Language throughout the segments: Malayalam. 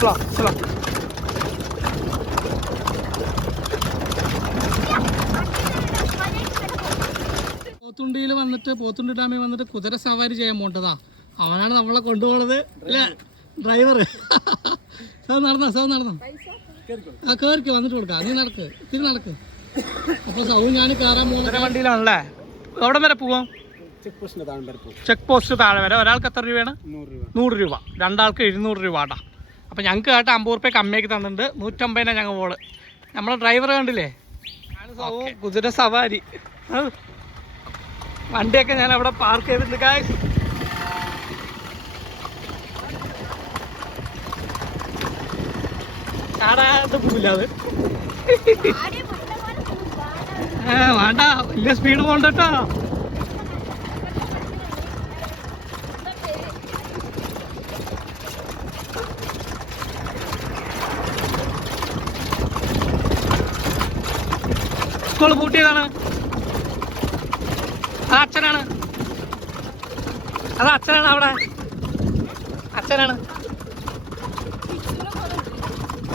ചലോ പോത്തുണ്ടിയിൽ വന്നിട്ട് പോത്തുണ്ടി ഡാമിൽ വന്നിട്ട് കുതിര സവാരി ചെയ്യാൻ പോണ്ടതാ. അവനാണ് നമ്മളെ കൊണ്ടുപോണത് അല്ലേ? ഡ്രൈവർ സാർ നടന്നോ സാർ നടന്നോ. ആ കേറിക്ക് വന്നിട്ട് കൊടുക്കാം. നീ നടക്ക് തിരി നടക്ക്. അപ്പൊ സൗ ഞാൻ കയറാൻ പോകുന്ന വണ്ടിയിലാണല്ലേ? എവിടെ വരെ പോവാം? ചെക്ക് പോസ്റ്റിന്റെ താഴെ വരെ പോകും. ചെക്ക് പോസ്റ്റ് താഴെ വരെ. ഒരാൾക്ക് എത്ര രൂപയാണ്? നൂറ് രൂപ. നൂറ് രൂപ. രണ്ടാൾക്ക് എഴുന്നൂറ് രൂപ ആട്ടാ അപ്പം ഞങ്ങൾക്ക് കേട്ടോ അമ്പത് റുപ്യ കമ്മിയാക്കി തന്നിട്ടുണ്ട്. നൂറ്റമ്പതിനാണ് ഞങ്ങൾ പോൾ നമ്മളെ ഡ്രൈവർ കണ്ടില്ലേ. കുതിര സവാരി. വണ്ടിയൊക്കെ ഞാൻ അവിടെ പാർക്ക് ചെയ്തിട്ടുണ്ട് കായ് ചാടാതെ പോവില്ല അത്. ഏ വേണ്ട. വലിയ സ്പീഡ് പോകണ്ട കേട്ടോ. സ്കൂൾ പൂട്ടിയതാണ്. അത് അച്ഛനാണ്. അത് അച്ഛനാണ് അവിടെ. അച്ഛനാണ്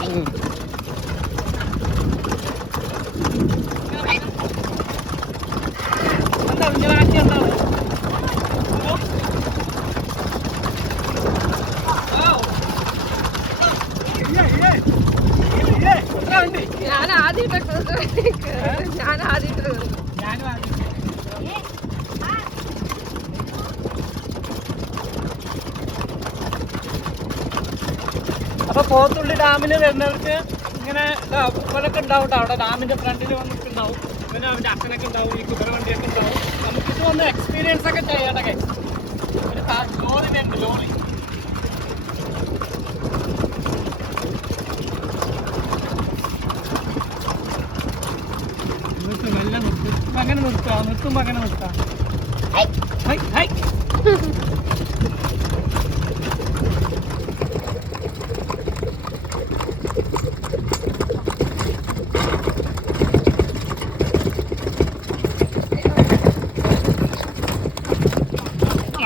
ഉം. എന്താ ഇങ്ങനെ ആക്കി എന്താണ് ഞാൻ ഞാൻ അപ്പൊ പോത്തുള്ളി ഡാമിൽ വരുന്നവർക്ക് ഇങ്ങനെ കുപ്പലൊക്കെ ഉണ്ടാവും അവിടെ. ഡാമിന്റെ ഫ്രണ്ടിൽ വന്നിട്ട് ഉണ്ടാവും പിന്നെ അവന്റെ അച്ഛനൊക്കെ ഉണ്ടാവും ഈ കുതിര വണ്ടിയൊക്കെ ഉണ്ടാവും. നമുക്കിത് വന്ന് എക്സ്പീരിയൻസ് ഒക്കെ ചെയ്യണ്ടേ? ഒരു ലോറിനെ ഉണ്ട് ലോറി. അങ്ങനെ നിർത്തുക നിർത്തുമ്പോ അങ്ങനെ നിർത്താം ഹൈ ഹൈ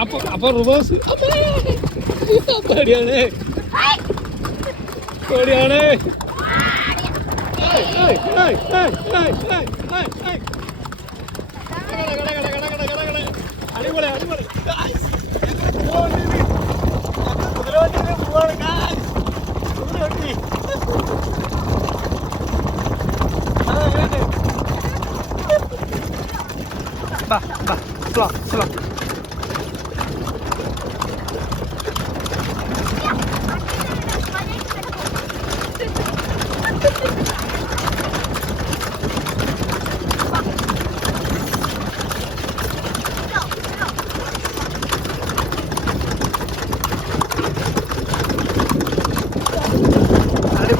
അപ്പൊ അപ്പൊ റിവേഴ്സ് പേടിയാണ് പേടിയാണ് ഏയ്, ഏയ്, ഏയ്, ഏയ്, ഏയ്, ഏയ്, ഏയ്, ഏയ്. കട, കട, കട, കട, കട, കട,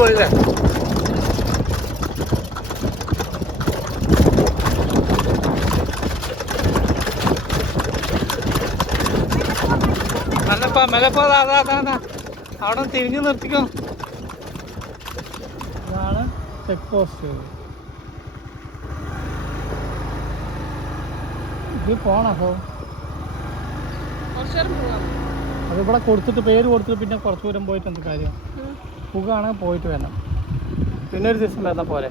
അടിപൊളിയല്ലേ മെല്ലപ്പോ മെല്ലപ്പോ അതാ അതാ അതാ അവിടെ തിരിഞ്ഞു നിർത്തിക്കോ. ഇതാണ് ചെക്ക് പോസ്റ്റ് ഇത് പോണോ പോവാം. അതിവിടെ കൊടുത്തിട്ട് പേര് കൊടുത്തിട്ട് പിന്നെ കുറച്ചു ദൂരം പോയിട്ട് എന്ത് കാര്യം? പുകയാണെങ്കിൽ പോയിട്ട് വരണം. പിന്നെ ഒരു ദിവസം വരുന്ന പോലെ